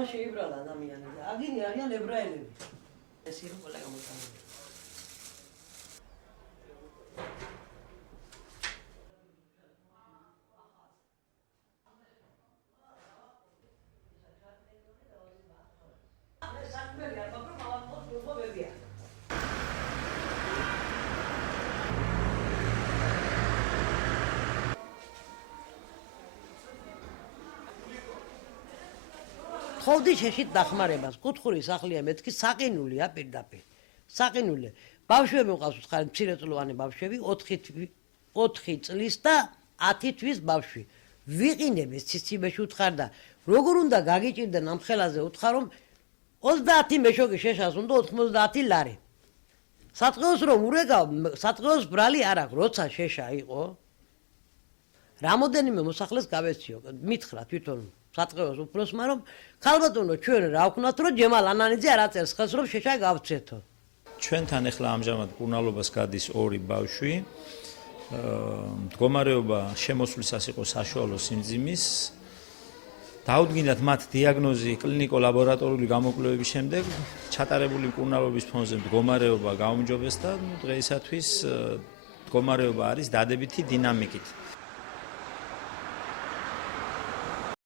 სხვა შეიბრალა ადამიანები და აგინი არიან ებრაელები. ეს იყო ყველა გამოტანილი. ხოვდი შეშით დახმარებას, კუთხური სახლია მეთქი საყინულია პირდაპირ. საყინული. ბავშვები მყავს ხარ მცირეწლოვანი ბავშვები 4 წლის და 10 თვის ბავშვი. ვიყინებს ციციბეში უთხარ და როგორ უნდა გაგიჭირდნენ ამ ხელაზე უთხარ რომ 30 მეშოკი შეშას უნდა 90 ლარი. სატყეოს რომ ურეკავ, სატყეოს ბრალი არ აქვს, როცა შეშა იყო. რამოდენიმე მოსახლეს გავეციო, მითხრა თვითონ სატყეოს უფროსმა რომ ხალბატონო ჩვენ რა ვქნათ რომ ჯემალ ანანიძე არ აწერს ხელს რომ შეშა გავცეთო. ჩვენთან ახლა ამჟამად კურნალობას გადის 2 ბავშვი. მდგომარეობა შემოსვლისას იყო საშუალო სიმძიმის. დაუდგინდათ მათ დიაგნოზი კლინიკო-ლაბორატორიული გამოკვლევების შემდეგ ჩატარებული მკურნალობის ფონზე მდგომარეობა გაუმჯობესდა და დღეისათვის მდგომარეობა არის დადებითი დინამიკით.